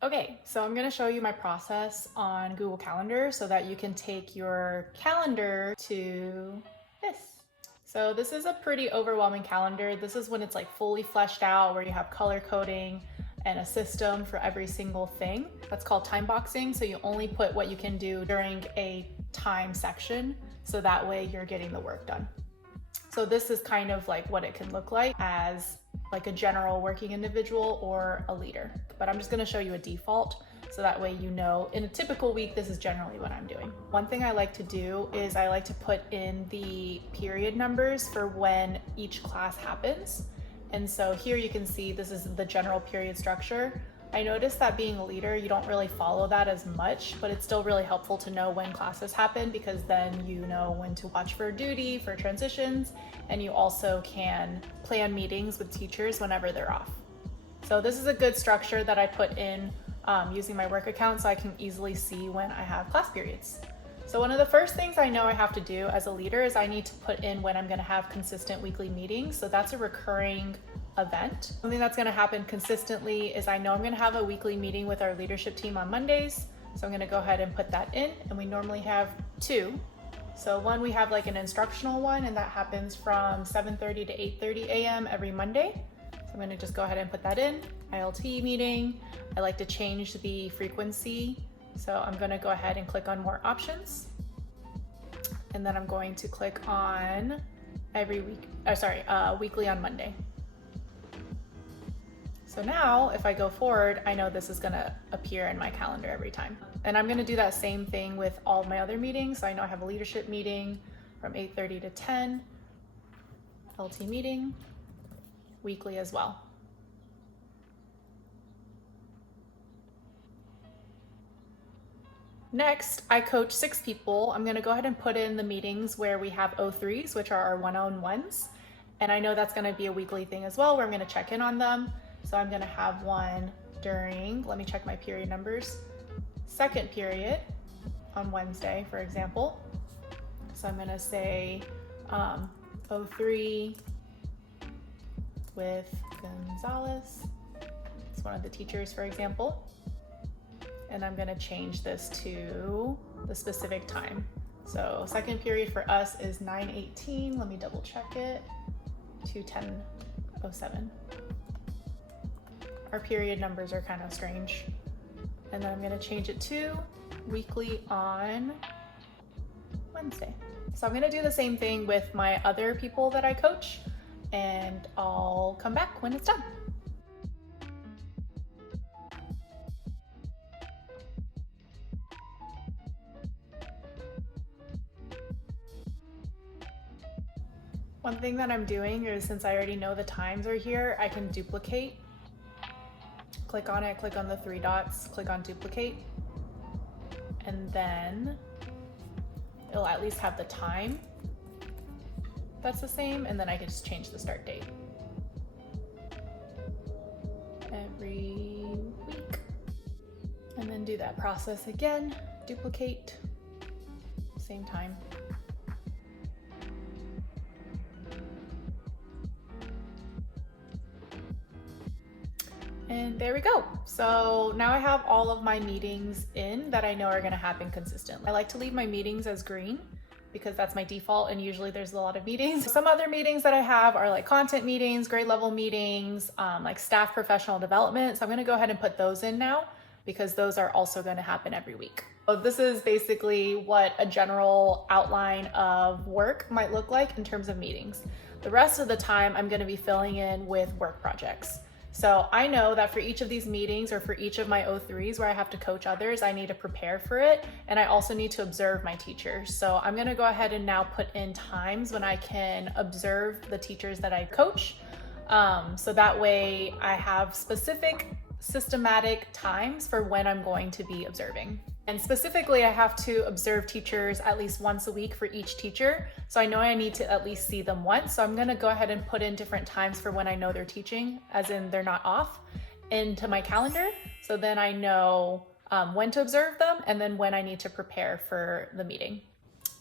Okay, so I'm gonna show you my process on Google Calendar so that you can take your calendar to this. So this is a pretty overwhelming calendar. This is when it's like fully fleshed out, where you have color coding and a system for every single thing. That's called time boxing. So you only put what you can do during a time section, so that way you're getting the work done. So this is kind of like what it can look like as like a general working individual or a leader. But I'm just gonna show you a default so that way you know in a typical week this is generally what I'm doing. One thing I like to do is I like to put in the period numbers for when each class happens. And so here you can see this is the general period structure. I noticed that being a leader, you don't really follow that as much, but it's still really helpful to know when classes happen, because then you know when to watch for duty, for transitions, and you also can plan meetings with teachers whenever they're off. So this is a good structure that I put in using my work account so I can easily see when I have class periods. So one of the first things I know I have to do as a leader is I need to put in when I'm gonna have consistent weekly meetings. So that's a recurring event. Something that's gonna happen consistently is I know I'm gonna have a weekly meeting with our leadership team on Mondays. So I'm gonna go ahead and put that in, and we normally have two. So one, we have like an instructional one, and that happens from 7:30 to 8:30 a.m. every Monday. So I'm gonna just go ahead and put that in. ILT meeting. I like to change the frequency. So I'm gonna go ahead and click on more options. And then I'm going to click on weekly on Monday. So now if I go forward, I know this is gonna appear in my calendar every time. And I'm gonna do that same thing with all of my other meetings. So I know I have a leadership meeting from 8:30 to 10, LT meeting, weekly as well. Next, I coach 6 people. I'm gonna go ahead and put in the meetings where we have O3s, which are our one-on-ones. And I know that's gonna be a weekly thing as well, where I'm gonna check in on them. So I'm gonna have one during, let me check my period numbers, second period on Wednesday, for example. So I'm gonna say O3 with Gonzalez. It's one of the teachers, for example. And I'm gonna change this to the specific time. So second period for us is 9:18, let me double check it, to 10:07. Our period numbers are kind of strange. And then I'm gonna change it to weekly on Wednesday. So I'm gonna do the same thing with my other people that I coach, and I'll come back when it's done. One thing that I'm doing is, since I already know the times are here, I can duplicate. Click on it, click on the 3 dots, click on duplicate, and then it'll at least have the time that's the same, and then I can just change the start date every week. And then do that process again, duplicate, same time. And there we go. So now I have all of my meetings in that I know are gonna happen consistently. I like to leave my meetings as green because that's my default, and usually there's a lot of meetings. Some other meetings that I have are like content meetings, grade level meetings, like staff professional development. So I'm gonna go ahead and put those in now, because those are also gonna happen every week. So this is basically what a general outline of work might look like in terms of meetings. The rest of the time I'm gonna be filling in with work projects. So I know that for each of these meetings, or for each of my O3s where I have to coach others, I need to prepare for it. And I also need to observe my teachers. So I'm gonna go ahead and now put in times when I can observe the teachers that I coach. So that way I have specific systematic times for when I'm going to be observing. And specifically, I have to observe teachers at least once a week for each teacher. So I know I need to at least see them once. So I'm gonna go ahead and put in different times for when I know they're teaching, as in they're not off, into my calendar. So then I know when to observe them, and then when I need to prepare for the meeting.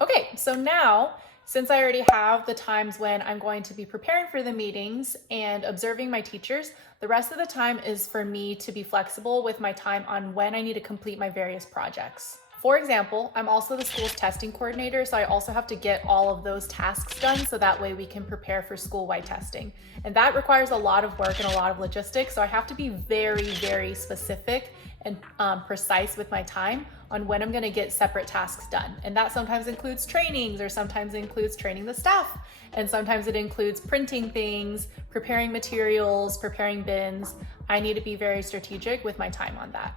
Okay, so now Since I already have the times when I'm going to be preparing for the meetings and observing my teachers, the rest of the time is for me to be flexible with my time on when I need to complete my various projects. For example, I'm also the school's testing coordinator, so I also have to get all of those tasks done so that way we can prepare for school-wide testing. And that requires a lot of work and a lot of logistics, so I have to be very, very specific and precise with my time on when I'm gonna get separate tasks done. And that sometimes includes trainings, or sometimes includes training the staff, and sometimes it includes printing things, preparing materials, preparing bins. I need to be very strategic with my time on that.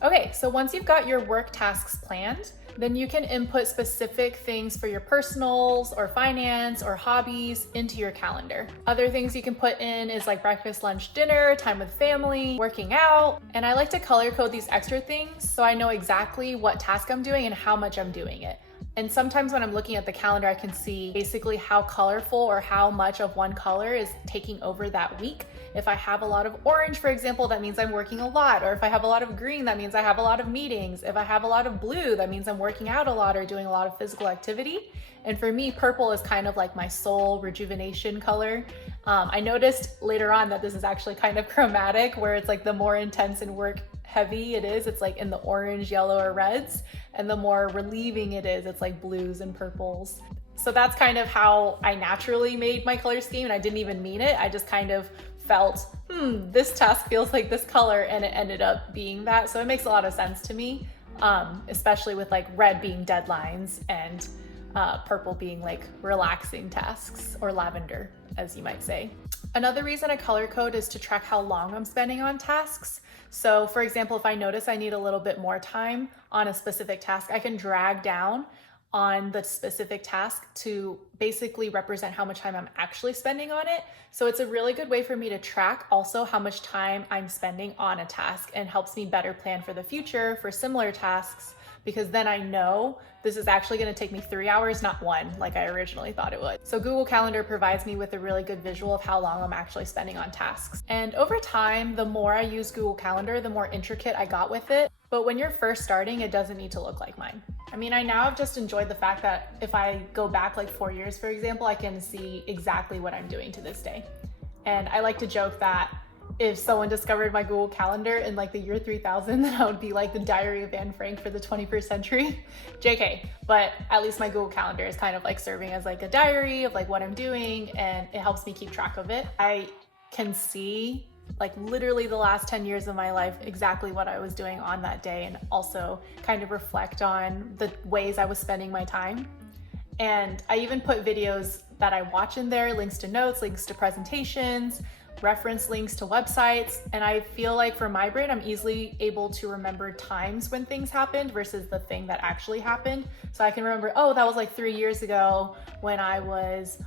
Okay, so once you've got your work tasks planned, then you can input specific things for your personals or finance or hobbies into your calendar. Other things you can put in is like breakfast, lunch, dinner, time with family, working out. And I like to color code these extra things so I know exactly what task I'm doing and how much I'm doing it. And sometimes when I'm looking at the calendar, I can see basically how colorful or how much of one color is taking over that week. If I have a lot of orange, for example, that means I'm working a lot. Or if I have a lot of green, that means I have a lot of meetings. If I have a lot of blue, that means I'm working out a lot or doing a lot of physical activity. And for me, purple is kind of like my soul rejuvenation color. I noticed later on that this is actually kind of chromatic, where it's like the more intense and work heavy it is, it's like in the orange, yellow, or reds. And the more relieving it is, it's like blues and purples. So that's kind of how I naturally made my color scheme, and I didn't even mean it. I just kind of felt, this task feels like this color, and it ended up being that. So it makes a lot of sense to me, especially with like red being deadlines and purple being like relaxing tasks, or lavender, as you might say. Another reason I color code is to track how long I'm spending on tasks. So for example, if I notice I need a little bit more time on a specific task, I can drag down on the specific task to basically represent how much time I'm actually spending on it. So it's a really good way for me to track also how much time I'm spending on a task, and helps me better plan for the future for similar tasks, because then I know this is actually going to take me 3 hours, not 1, like I originally thought it would. So Google Calendar provides me with a really good visual of how long I'm actually spending on tasks. And over time, the more I use Google Calendar, the more intricate I got with it. But when you're first starting, it doesn't need to look like mine. I mean, I now have just enjoyed the fact that if I go back like 4 years, for example, I can see exactly what I'm doing to this day. And I like to joke that if someone discovered my Google Calendar in like the year 3000, then I would be like the Diary of Anne Frank for the 21st century. JK, but at least my Google Calendar is kind of like serving as like a diary of like what I'm doing, and it helps me keep track of it. I can see like literally the last 10 years of my life, exactly what I was doing on that day, and also kind of reflect on the ways I was spending my time. And I even put videos that I watch in there, links to notes, links to presentations, reference links to websites. And I feel like for my brain, I'm easily able to remember times when things happened versus the thing that actually happened. So I can remember, oh, that was like 3 years ago when I was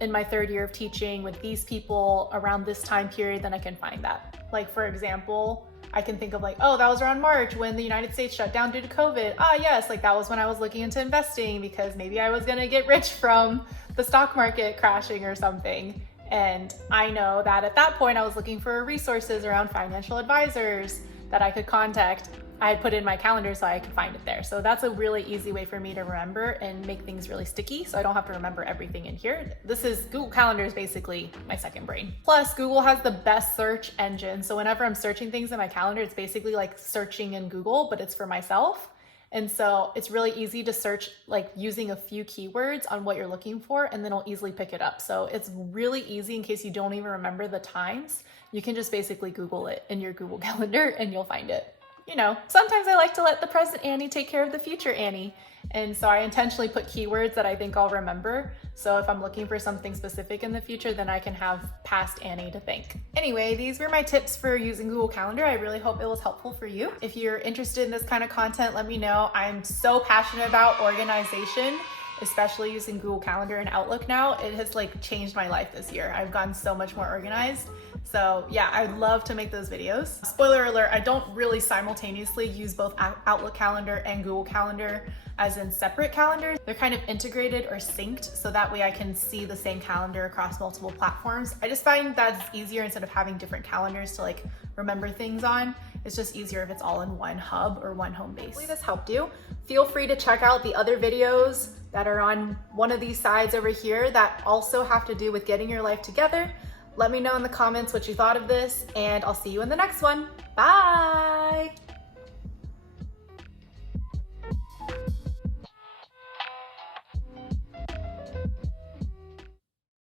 in my 3rd year of teaching with these people around this time period, then I can find that. Like for example, I can think of like, oh, that was around March when the United States shut down due to COVID. Ah, yes, like that was when I was looking into investing because maybe I was gonna get rich from the stock market crashing or something. And I know that at that point I was looking for resources around financial advisors that I could contact. I had put in my calendar so I could find it there. So that's a really easy way for me to remember and make things really sticky, so I don't have to remember everything in here. Google Calendar is basically my second brain. Plus, Google has the best search engine. So whenever I'm searching things in my calendar, it's basically like searching in Google, but it's for myself. And so it's really easy to search like using a few keywords on what you're looking for, and then it'll easily pick it up. So it's really easy in case you don't even remember the times. You can just basically Google it in your Google Calendar and you'll find it. You know, sometimes I like to let the present Annie take care of the future Annie. And so I intentionally put keywords that I think I'll remember. So if I'm looking for something specific in the future, then I can have past Annie to thank. Anyway, these were my tips for using Google Calendar. I really hope it was helpful for you. If you're interested in this kind of content, let me know. I'm so passionate about organization, especially using Google Calendar and Outlook now. It has like changed my life this year. I've gotten so much more organized. So yeah, I'd love to make those videos. Spoiler alert, I don't really simultaneously use both Outlook Calendar and Google Calendar as in separate calendars. They're kind of integrated or synced, so that way I can see the same calendar across multiple platforms. I just find that it's easier instead of having different calendars to like remember things on. It's just easier if it's all in one hub or one home base. Hopefully this helped you. Feel free to check out the other videos that are on one of these sides over here that also have to do with getting your life together. Let me know in the comments what you thought of this, and I'll see you in the next one. Bye!